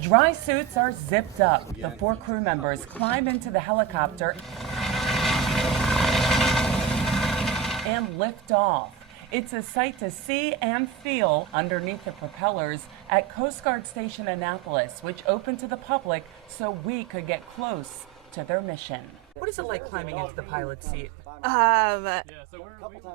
Dry suits are zipped up. The 4 crew members climb into the helicopter and lift off. It's a sight to see and feel underneath the propellers at Coast Guard Station Annapolis, which opened to the public so we could get close to their mission. What is it like climbing into the pilot's seat?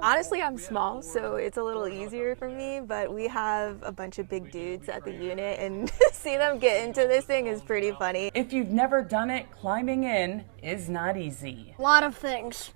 Honestly, I'm small, so it's a little easier for me, but we have a bunch of big dudes at the unit, and see them get into this thing is pretty funny. If you've never done it, climbing in is not easy. A lot of things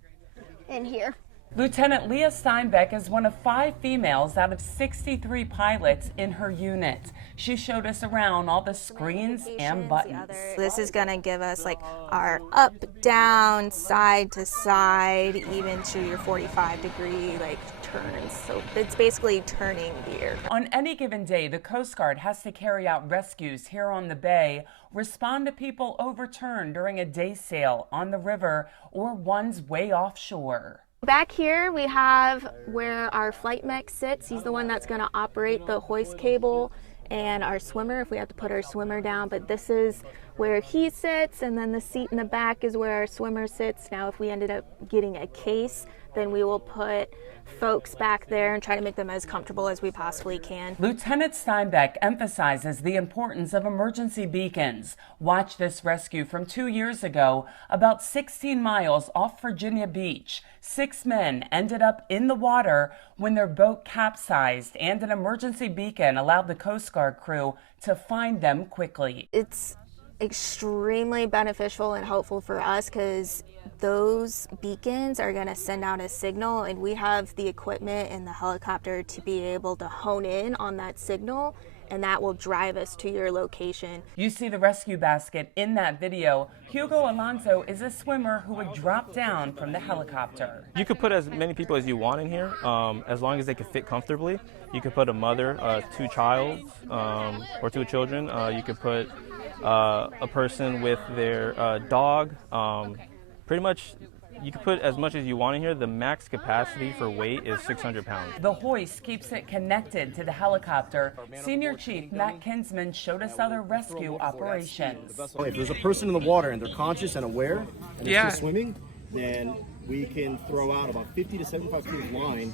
in here. Lieutenant Leah Steinbeck is one of 5 females out of 63 pilots in her unit. She showed us around all the screens and buttons. This is going to give us like our up, down, side to side, even to your 45-degree like turns. So it's basically turning gear. On any given day, the Coast Guard has to carry out rescues here on the bay, respond to people overturned during a day sail on the river or ones way offshore. Back here we have where our flight mech sits. He's the one that's going to operate the hoist cable, and our swimmer if we have to put our swimmer down. But this is where he sits, and then the seat in the back is where our swimmer sits. Now if we ended up getting a case, then we will put folks back there and try to make them as comfortable as we possibly can. Lieutenant Steinbeck emphasizes the importance of emergency beacons. Watch this rescue from 2 years ago, about 16 miles off Virginia Beach. 6 men ended up in the water when their boat capsized, and an emergency beacon allowed the Coast Guard crew to find them quickly. It's extremely beneficial and helpful for us because those beacons are going to send out a signal, and we have the equipment in the helicopter to be able to hone in on that signal, and that will drive us to your location. You see the rescue basket in that video. Hugo Alonso is a swimmer who would drop down from the helicopter. You could put as many people as you want in here, as long as they can fit comfortably. You could put a mother, 2 childs, or 2 children. You could put a person with their dog. Pretty much, you can put as much as you want in here. The max capacity for weight is 600 pounds. The hoist keeps it connected to the helicopter. Senior Chief Matt Kinsman showed us other rescue operations. If there's a person in the water and they're conscious and aware and they're still swimming, then we can throw out about 50 to 75 feet of line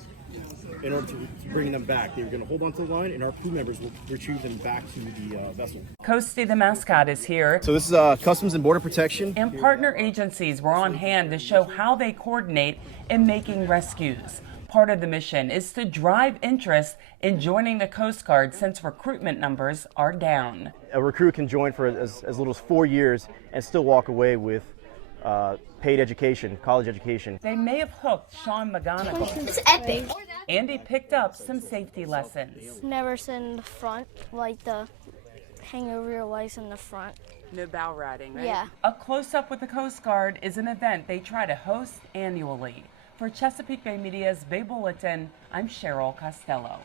in order to bring them back. They're going to hold onto the line, and our crew members will retrieve them back to the vessel. Coastie the mascot is here. So this is Customs and Border Protection. And partner agencies were on hand to show how they coordinate in making rescues. Part of the mission is to drive interest in joining the Coast Guard since recruitment numbers are down. A recruit can join for as little as 4 years and still walk away with paid education, college education. They may have hooked Sean McGonigal. It's epic. Andy picked up some safety lessons. Never sit in the front, like the hang over your legs in the front. No bow riding, right? Yeah. A close-up with the Coast Guard is an event they try to host annually. For Chesapeake Bay Media's Bay Bulletin, I'm Cheryl Costello.